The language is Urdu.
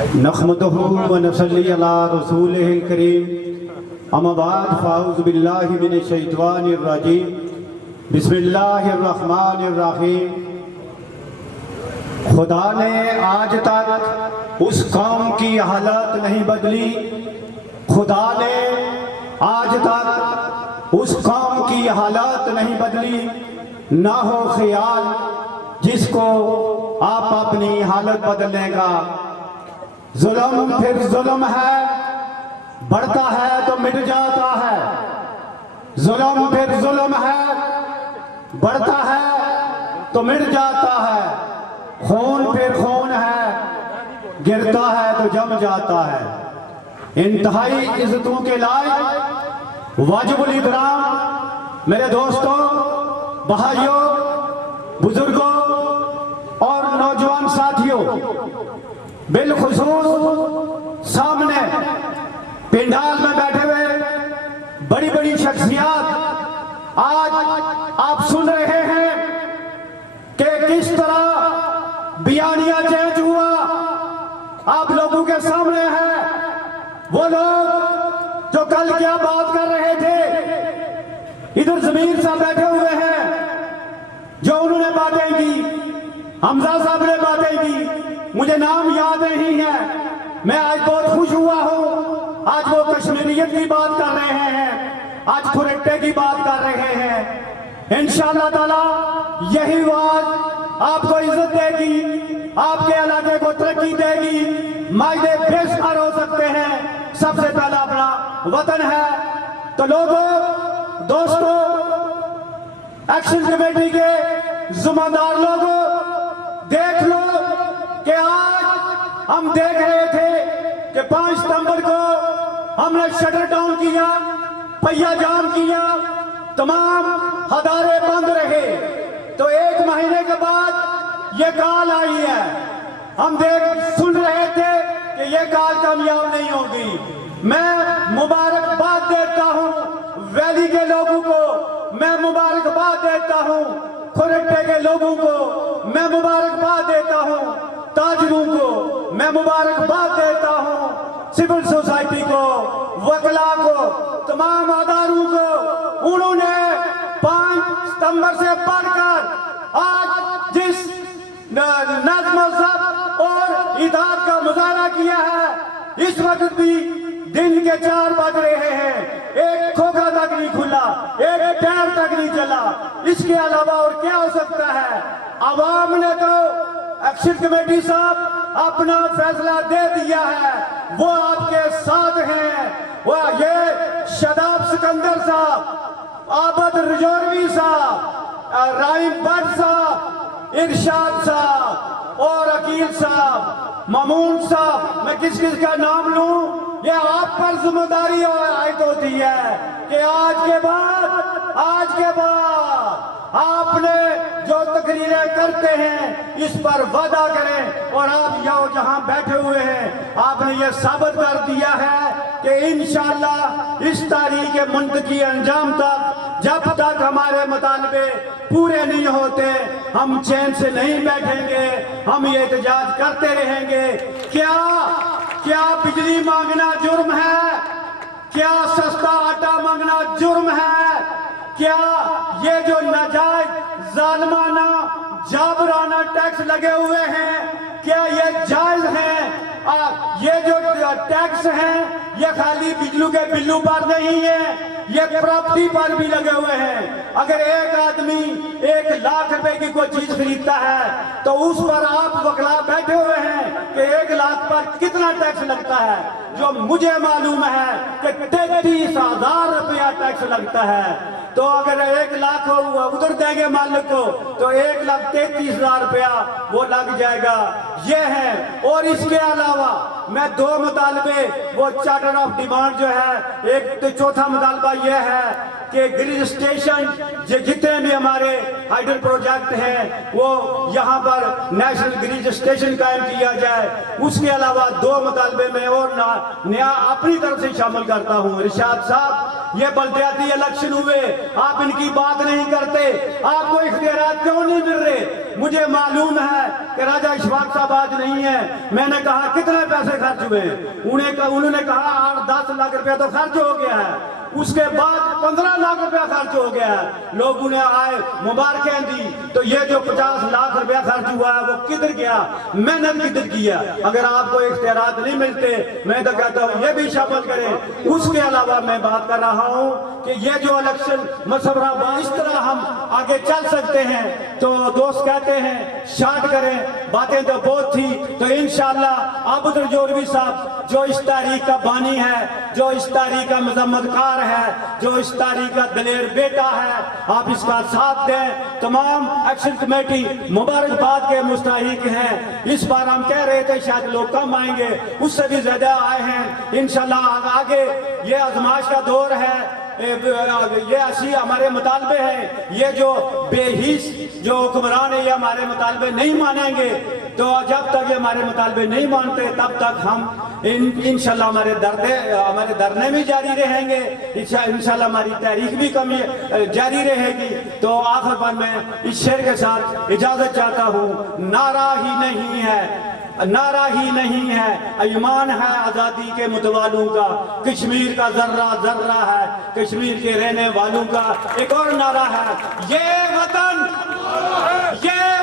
نحمده ونصلی علی رسولہ الکریم اما بعد فاعوذ باللہ من الشیطان الرجیم بسم اللہ الرحمن الرحیم۔ خدا نے آج تک اس قوم کی حالت نہیں بدلی، خدا نے آج تک اس قوم کی حالت نہیں بدلی، نہ ہو خیال جس کو آپ اپنی حالت بدلنے کا۔ ظلم پھر ظلم ہے، بڑھتا ہے تو مٹ جاتا ہے، ظلم پھر ظلم ہے، بڑھتا ہے تو مٹ جاتا ہے، خون پھر خون ہے، گرتا ہے تو جم جاتا ہے۔ انتہائی عزتوں کے لائق واجب الاحترام میرے دوستوں، بھائیوں، بزرگوں اور نوجوان ساتھیوں، بالخصوص سامنے پنڈال میں بیٹھے ہوئے بڑی بڑی شخصیات، آج آپ سن رہے ہیں کہ کس طرح بیانیہ چینج ہوا۔ آپ لوگوں کے سامنے ہے وہ لوگ جو کل کیا بات کر رہے تھے، ادھر ضمیر صاحب بیٹھے ہوئے ہیں جو انہوں نے باتیں کی، حمزہ صاحب نے باتیں کی، مجھے نام یاد نہیں ہے۔ میں آج بہت خوش ہوا ہوں، آج وہ کشمیریت کی بات کر رہے ہیں، آج کھرٹے کی بات کر رہے ہیں۔ انشاءاللہ تعالی یہی بات آپ کو عزت دے گی، آپ کے علاقے کو ترقی دے گی، معاہدے بے شمار ہو سکتے ہیں۔ سب سے پہلا اپنا وطن ہے۔ تو لوگوں، دوستوں، ایکشن کمیٹی کے ذمہ دار لوگوں، دیکھ لو کہ آج ہم دیکھ رہے تھے کہ 5 ستمبر کو ہم نے شٹر ڈاؤن کیا، پہیا جام کیا، تمام ادارے بند رہے۔ تو 1 مہینے کے بعد یہ کال آئی ہے، ہم سن رہے تھے کہ یہ کال کامیاب نہیں ہوگی۔ میں مبارکباد دیتا ہوں ویلی کے لوگوں کو، میں مبارکباد دیتا ہوں کھرٹے کے لوگوں کو، میں مبارکباد دیتا ہوں تاجروں کو، میں مبارکباد دیتا ہوں سول سوسائٹی کو، وکلا کو، تمام اداروں کو۔ انہوں نے 5 ستمبر سے پڑھ کر آج جس نظم و ضبط اور اتحاد کا مظاہرہ کیا ہے، اس وقت بھی دن کے 4 بج رہے ہیں، ایک کھوکھا تک نہیں کھلا، ایک پیر تک نہیں چلا۔ اس کے علاوہ اور کیا ہو سکتا ہے؟ عوام نے تو ایکشن کمیٹی صاحب اپنا فیصلہ دے دیا ہے، وہ آپ کے ساتھ ہیں۔ وہ یہ شاداب سکندر صاحب، عابد رجوروی صاحب، رائم بٹ صاحب، ارشاد صاحب اور عقیل صاحب، مامون صاحب، میں کس کس کا نام لوں؟ یہ آپ پر ذمہ داری عائد ہوتی ہے کہ آج کے بعد آپ نے جو تقریریں کرتے ہیں اس پر وعدہ کریں، اور آپ جہاں بیٹھے ہوئے ہیں آپ نے یہ ثابت کر دیا ہے کہ انشاءاللہ اس تاریخ منطقی انجام تک جب تک ہمارے مطالبے پورے نہیں ہوتے ہم چین سے نہیں بیٹھیں گے، ہم یہ احتجاج کرتے رہیں گے۔ کیا بجلی مانگنا جرم ہے؟ کیا سستا آٹا مانگنا جرم ہے؟ کیا یہ جو ناجائز ظالمانہ جابرانہ ٹیکس لگے ہوئے ہیں کیا یہ جائز ہیں؟ یہ جو ٹیکس ہیں یہ خالی بجلی کے بلوں پر نہیں ہے، یہ پراپرٹی پر بھی لگے ہوئے ہیں۔ اگر ایک آدمی 1 لاکھ روپے کی کوئی چیز خریدتا ہے تو اس پر آپ وکلا بیٹھے ہوئے ہیں کہ 1 لاکھ پر کتنا ٹیکس لگتا ہے۔ جو مجھے معلوم ہے کہ 33,000 روپیہ ٹیکس لگتا ہے۔ تو اگر 1 لاکھ ادھر دیں گے مالک کو تو 1,33,000 روپیہ وہ لگ جائے گا۔ یہ ہے، اور اس کے علاوہ میں 2 مطالبے، وہ چارٹر آف ڈیمانڈ جو ہے، ایک تو چوتھا مطالبہ یہ ہے کہ گریج اسٹیشن جتنے بھی ہمارے ہائیڈل پروجیکٹ ہیں وہ یہاں پر نیشنل گریج اسٹیشن قائم کیا جائے۔ اس کے علاوہ 2 مطالبے میں اور نیا اپنی طرف سے شامل کرتا ہوں۔ ارشاد صاحب، یہ بلدیاتی الیکشن ہوئے، آپ ان کی بات نہیں کرتے، آپ کو اختیارات کیوں نہیں مل رہے؟ مجھے معلوم ہے کہ راجہ اشفاق صاحب آج نہیں ہے. میں نے کہا کتنے پیسے خرچ ہوئے؟ انہوں نے کہا 8-10 لاکھ روپیہ تو خرچ ہو گیا ہے. اس کے بعد 15 لاکھ روپیہ خرچ ہو گیا ہے. لوگوں نے آئے مبارکیں دی. تو یہ جو 50 لاکھ روپیہ خرچ ہوا ہے وہ کدھر گیا؟ محنت کدھر کیا؟ اگر آپ کو اختیارات نہیں ملتے میں تو کہتا ہوں یہ بھی شامل کریں. اس کے علاوہ میں بات کر رہا ہوں کہ یہ جو الیکشن مصورہ اس طرح ہم آگے چل سکتے ہیں. تو دوست کہتے ہیں شارٹ کریں، باتیں تو بہت تھی. تو انشاءاللہ عابد الجوہروی صاحب جو اس تاریخ کا بانی ہے، جو اس تاریخ کا مذمت کار ہے، جو اس تاریخ کا دلیر بیٹا ہے، آپ اس کا ساتھ دیں. تمام ایکشن کمیٹی مبارکباد کے مستحق ہیں. اس بار ہم کہہ رہے تھے شاید لوگ کم آئیں گے، اس سے بھی زیادہ آئے ہیں. انشاءاللہ آگے یہ آزمائش کا دور ہے. یہ ایسی ہمارے مطالبے ہیں. یہ جو بے حیث جو حکمران ہیں یہ ہمارے مطالبے نہیں مانیں گے. تو جب تک یہ ہمارے مطالبے نہیں مانتے تب تک ہم انشاءاللہ ہمارے دھرنے بھی جاری رہیں گے. انشاءاللہ ہماری تحریک بھی جاری رہے گی. تو آخر پر میں اس شعر کے ساتھ اجازت چاہتا ہوں. نعرہ ہی نہیں ہے، نعرہ ہی نہیں ہے، ایمان ہے آزادی کے متوالوں کا. کشمیر کا ذرہ ذرہ ہے کشمیر کے رہنے والوں کا. ایک اور نعرہ ہے، یہ وطن، یہ